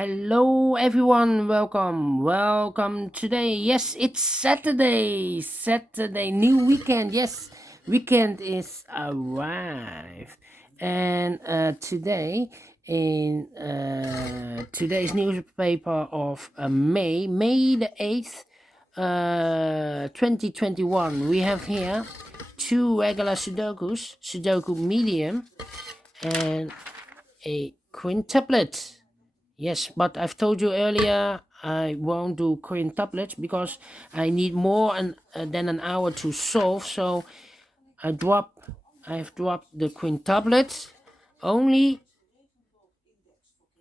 Hello everyone, welcome today. Yes, it's Saturday, new weekend. Yes, weekend is arrived. And today in today's newspaper of May the 8th, 2021, we have here two regular Sudokus, Sudoku Medium and a Quintuplet. Yes, but I've told you earlier I won't do quintuplets because I need more than an hour to solve. So I've dropped the quintuplets. Only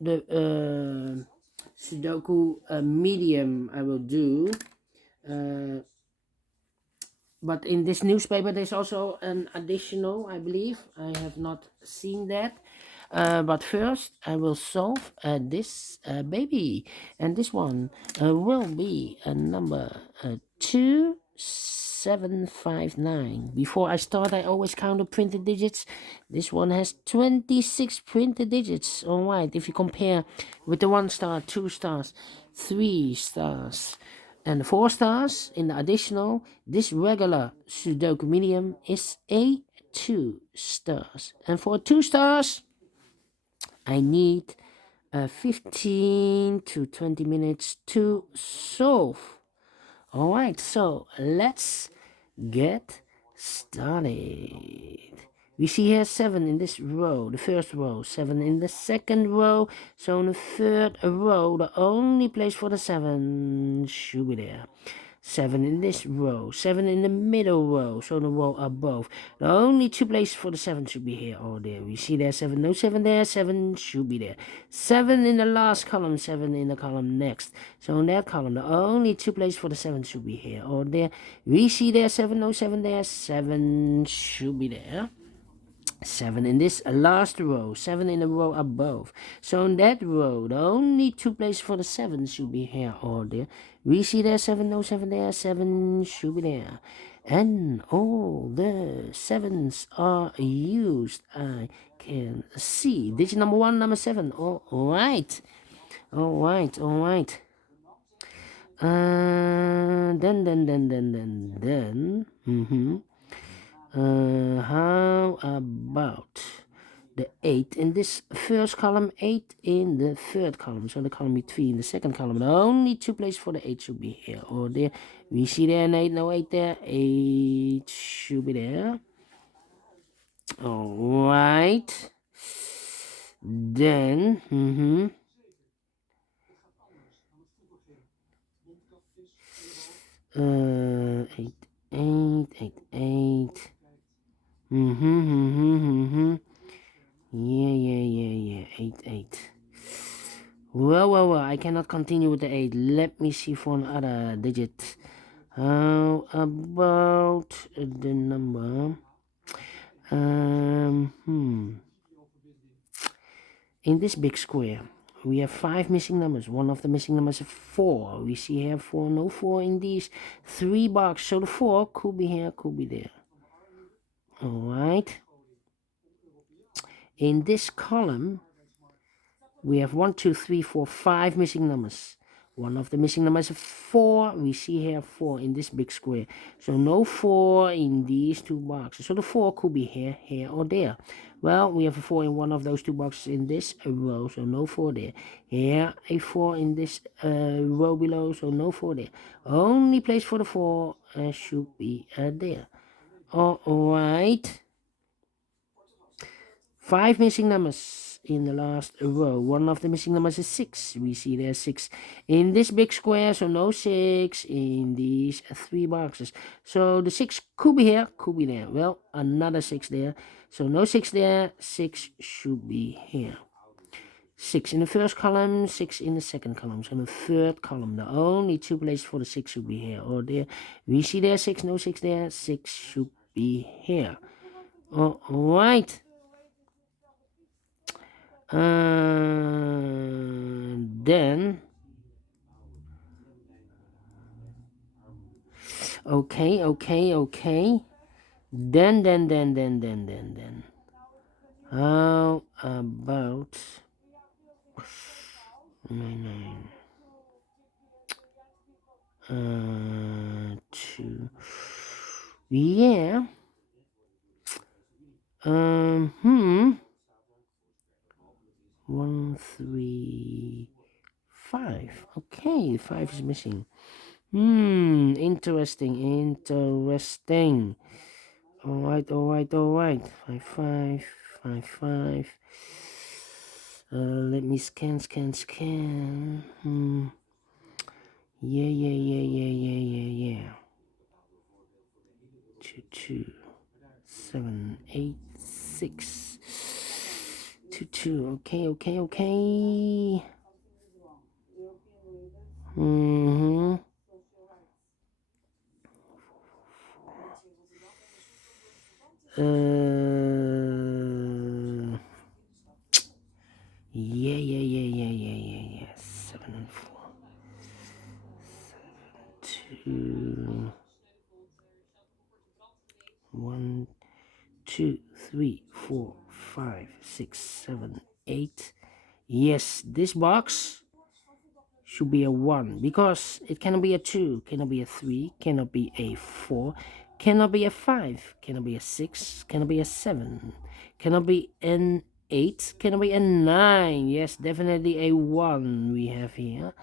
the Sudoku medium I will do. Uh, but in this newspaper there's also an additional, I believe. I have not seen that. But first I will solve this baby, and this one will be a number 2759. Before I start, I always count the printed digits. This one has 26 printed digits. All right, if you compare with the 1 star, 2 stars, 3 stars and 4 stars in the additional, this regular Sudoku Medium is a 2 stars. And for 2 stars, I need 15 to 20 minutes to solve. All right, so let's get started. We see here 7 in this row, the first row, 7 in the second row. So in the third row, the only place for the 7 should be there. 7 in this row, 7 in the middle row, so the row above. The only 2 places for the 7 should be here or there. We see there 7, no 7 there, 7 should be there. 7 in the last column, 7 in the column next. So in that column, the only 2 places for the 7 should be here or there. We see there 7, no 7 there, 7 should be there. 7 in this last row, 7 in the row above. So in that row, the only 2 places for the 7 should be here or there. We see there 7, no 7 there, 7 should be there. And all the 7s are used. I can see. Digit number 1, number 7. Alright. Alright. Then. How about the 8 in this first column, 8 in the third column, so the column between the second column. The only 2 places for the 8 should be here or there. We see there an 8, no 8 there, 8 should be there. Alright. Then, 8, 8, 8, 8. Yeah. 8, 8. Well. I cannot continue with the 8. Let me see for another digit. How about the number? In this big square, we have 5 missing numbers. One of the missing numbers is 4. We see here 4, no 4 in these 3 boxes. So the 4 could be here, could be there. Alright. In this column, we have 1, 2, 3, 4, 5 missing numbers. One of the missing numbers is 4. We see here 4 in this big square. So no 4 in these 2 boxes. So the 4 could be here, or there. Well, we have a 4 in one of those 2 boxes in this row. So no 4 there. Here, a 4 in this row below. So no 4 there. Only place for the 4 should be there. Alright. 5 missing numbers in the last row. One of the missing numbers is 6. We see there's 6 in this big square, so no 6 in these 3 boxes. So the 6 could be here, could be there. Well, another 6 there. So no 6 there, 6 should be here. 6 in the first column, 6 in the second column. So in the third column, the only 2 places for the 6 should be here or there. We see there 6, no 6 there, 6 should be here. Alright. Then okay. Then. How about 9. 2. Yeah. 1, 3, 5. Okay, 5 is missing. Interesting. Alright. 5, 5, 5, 5. Let me scan. Yeah. 2, 2, 7, 8, 6. 2, 2. Okay. Yeah. 7 and 4. 2, 1, 2, 3, 4, 5, 6, 7, 8. Yes, this box should be a 1 because it cannot be a 2, cannot be a 3, cannot be a 4, cannot be a 5, cannot be a 6, cannot be a 7, cannot be an 8, cannot be a 9. Yes, definitely a 1 we have here.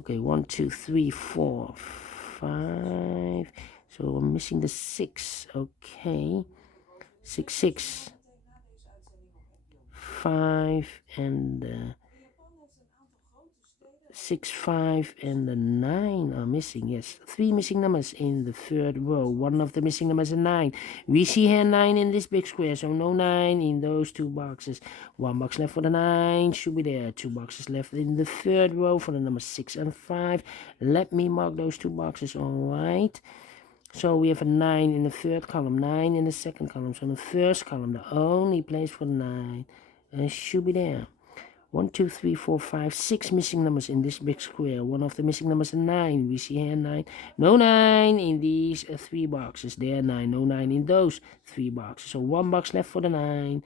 Okay, 1, 2, 3, 4, 5. So I'm missing the 6. Okay, 6, 5, and 6, 5, and the 9 are missing. Yes, 3 missing numbers in the third row. One of the missing numbers is 9. We see here 9 in this big square, so no 9 in those 2 boxes. 1 box left for the 9 should be there. 2 boxes left in the third row for the numbers 6 and 5. Let me mark those 2 boxes. All right. So we have a 9 in the third column, 9 in the second column. So in the first column, the only place for the 9 should be there. 1, 2, 3, 4, 5, 6 missing numbers in this big square. One of the missing numbers is 9. We see here 9. No 9 in these 3 boxes. There 9. No 9 in those 3 boxes. So 1 box left for the 9.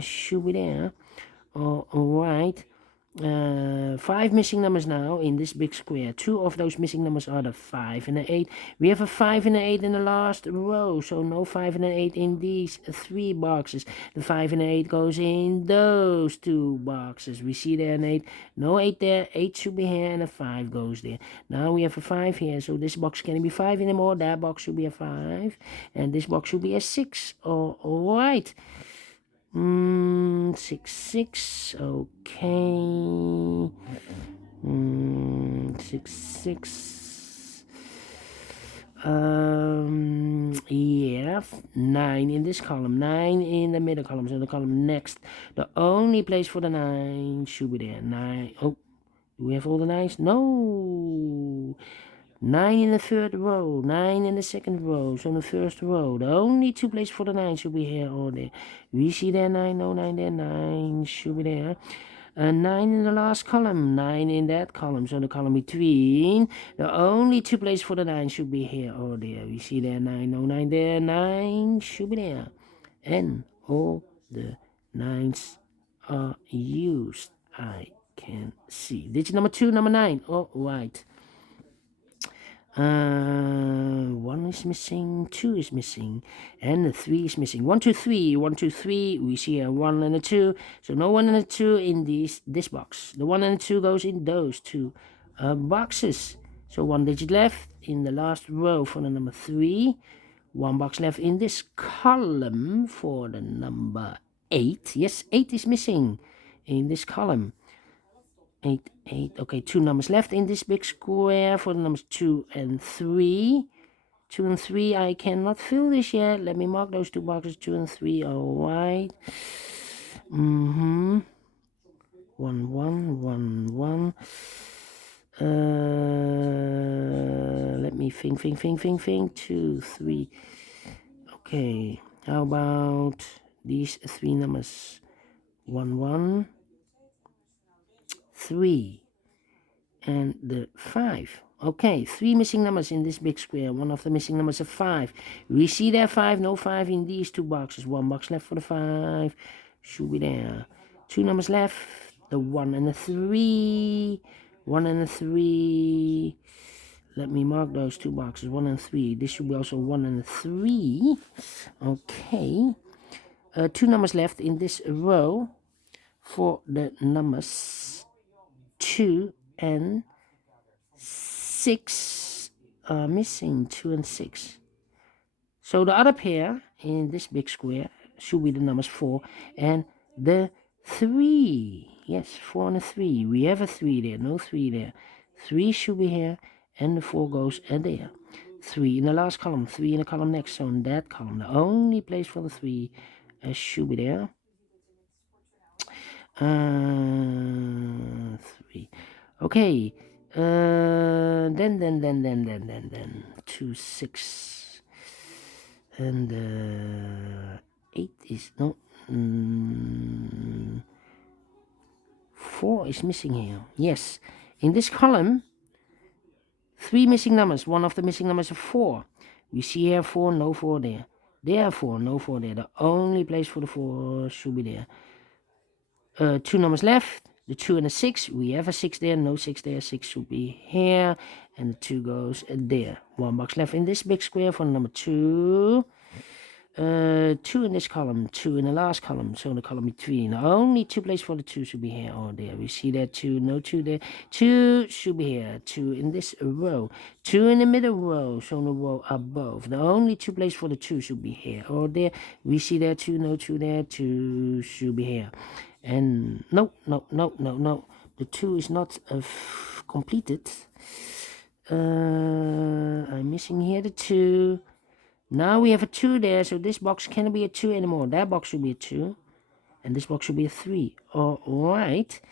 Should be there. All right. 5 missing numbers now in this big square. 2 of those missing numbers are the 5 and the 8. We have a 5 and an 8 in the last row, so no 5 and an 8 in these 3 boxes. The 5 and the 8 goes in those 2 boxes. We see there an 8, no 8 there, 8 should be here, and a 5 goes there. Now we have a 5 here, so this box can't be 5 anymore. That box should be a 5, and this box should be a 6. All right. 6, okay. 6. Yeah, 9 in this column, 9 in the middle column, so the column next. The only place for the 9 should be there. 9. Oh, do we have all the 9s? No. 9 in the third row, 9 in the second row, so in the first row. The only 2 places for the 9 should be here or there. We see there 9, no 9 there, 9 should be there. 9 in the last column, 9 in that column, so the column between. The only 2 places for the 9 should be here or there. We see there 9, no 9 there, 9 should be there. And all the 9s are used. I can see. Digit number 2, number 9. All right. 1 is missing, 2 is missing, and 3 is missing. 1, 2, 3. 1, 2, 3. We see a 1 and a 2. So no 1 and a 2 in this box. The 1 and a 2 goes in those 2 boxes. So 1 digit left in the last row for the number 3. 1 box left in this column for the number 8. Yes, 8 is missing in this column. 8. Okay, 2 numbers left in this big square for the numbers 2 and 3. 2 and 3, I cannot fill this yet. Let me mark those 2 boxes, 2 and 3. All right. 1, 1. Let me think. 2, 3. Okay, how about these 3 numbers? 1, 3, and the 5. Okay, 3 missing numbers in this big square. One of the missing numbers is 5. We see there 5, no 5 in these 2 boxes. 1 box left for the 5. Should be there. 2 numbers left. The 1 and the 3. 3, 1 and a 3. Let me mark those 2 boxes, 1 and 3. This should be also 1 and a 3. Okay. 2 numbers left in this row for the numbers 2 and 6 are missing. 2 and 6. So the other pair in this big square should be the numbers 4 and the 3. Yes, 4 and a 3. We have a 3 there, no 3 there. 3 should be here, and the 4 goes there. 3 in the last column, 3 in the column next. So in that column, the only place for the 3 should be there. 3. Okay. Then 2, 6. And 8 is no. 4 is missing here. Yes, in this column, 3 missing numbers. One of the missing numbers is 4. We see here 4, no 4 there. There 4, no 4 there. The only place for the 4 should be there. 2 numbers left. The 2 and the 6. We have a 6 there, no 6 there. 6 should be here, and the 2 goes there. 1 box left in this big square for number 2. 2 in this column, 2 in the last column, so the column between. Only 2 places for the 2 should be here or there. We see that 2, no 2 there. 2 should be here, 2 in this row, 2 in the middle row, so the row above. The only 2 places for the 2 should be here or there. We see there 2, no 2 there, 2 should be here. And no. The 2 is not completed. I'm missing here the 2. Now we have a 2 there, so this box cannot be a 2 anymore. That box should be a 2, and this box should be a 3. Alright,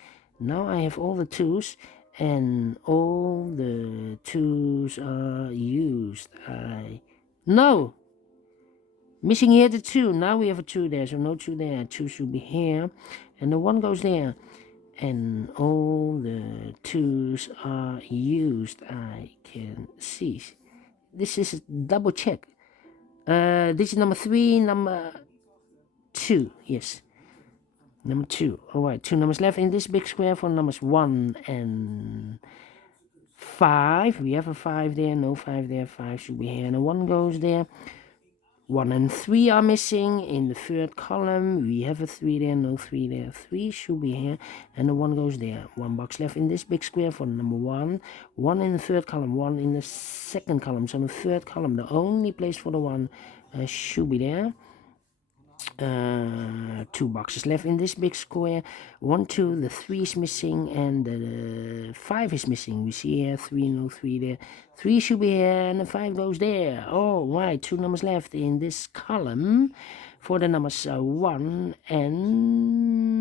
now I have all the 2s, and all the 2s are used. No! Missing here the 2. Now we have a 2 there, so no 2 there. 2 should be here, and the 1 goes there. And all the 2s are used, I can see. This is a double check. This is number 3, number 2. Yes, number 2. Alright, 2 numbers left in this big square for numbers 1 and 5. We have a 5 there, no 5 there. 5 should be here, and the 1 goes there. 1 and 3 are missing in the third column. We have a 3 there, no 3 there. 3 should be here, and the 1 goes there. 1 box left in this big square for number 1. 1 in the third column, 1 in the second column. So in the third column, the only place for the 1 should be there. 2 boxes left in this big square. 1, 2, the 3 is missing, and the 5 is missing. We see here 3, no 3 there. 3 should be here, and the 5 goes there. Oh, right, 2 numbers left in this column for the numbers 1 and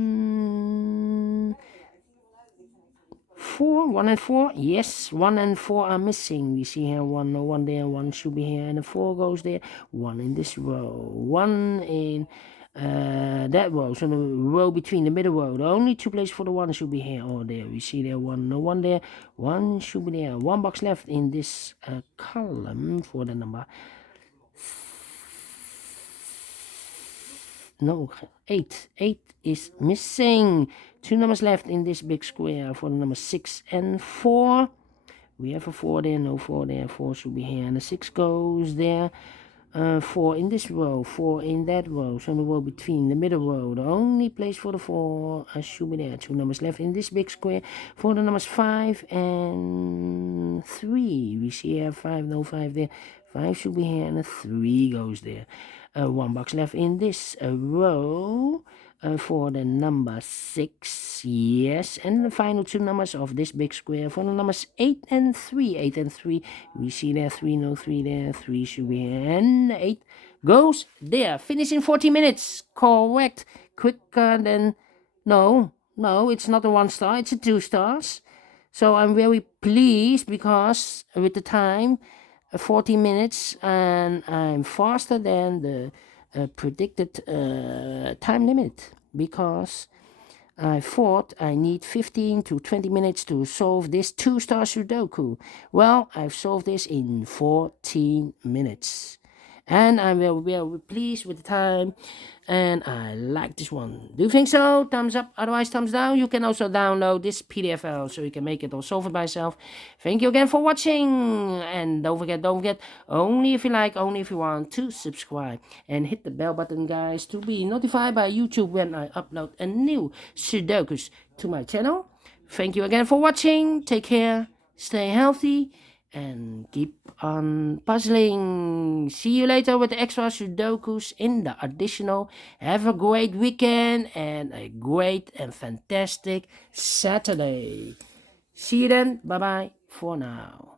4. 1 and 4. Yes, 1 and 4 are missing. We see here 1, no 1 there. 1 should be here, and the 4 goes there. 1 in this row. 1 in that row. So the row between the middle row. The only 2 places for the 1 should be here or there. We see there 1, no 1 there. 1 should be there. 1 box left in this column for the number 8. 8 is missing. 2 numbers left in this big square for the number 6 and 4. We have a 4 there, no 4 there. 4 should be here, and the 6 goes there. 4 in this row, 4 in that row. So the row between the middle row. The only place for the 4 should be there. 2 numbers left in this big square for the numbers 5 and 3. We see here 5, no 5 there. 5 should be here, and a 3 goes there. 1 box left in this row for the number 6. Yes, and the final 2 numbers of this big square for the numbers 8 and 3. 8 and 3. We see there 3, no 3 there. 3 should be here, and 8 goes there. Finish in 40 minutes. Correct. Quicker than... No, it's not a 1 star. It's a 2 stars. So I'm very pleased because with the time, 40 minutes, and I'm faster than the predicted time limit, because I thought I need 15 to 20 minutes to solve this 2-star Sudoku. Well, I've solved this in 14 minutes. and I will be pleased with the time. And I like this one. Do you think so? Thumbs up, otherwise thumbs down. You can also download this PDF file so you can make it or solve it by yourself. Thank you again for watching. And don't forget, only if you like, only if you want, to subscribe. And hit the bell button, guys, to be notified by YouTube when I upload a new Sudokus to my channel. Thank you again for watching. Take care, stay healthy, and keep on puzzling. See you later with the extra Sudokus in the additional. Have a great weekend and a great and fantastic Saturday. See you then. Bye bye for now.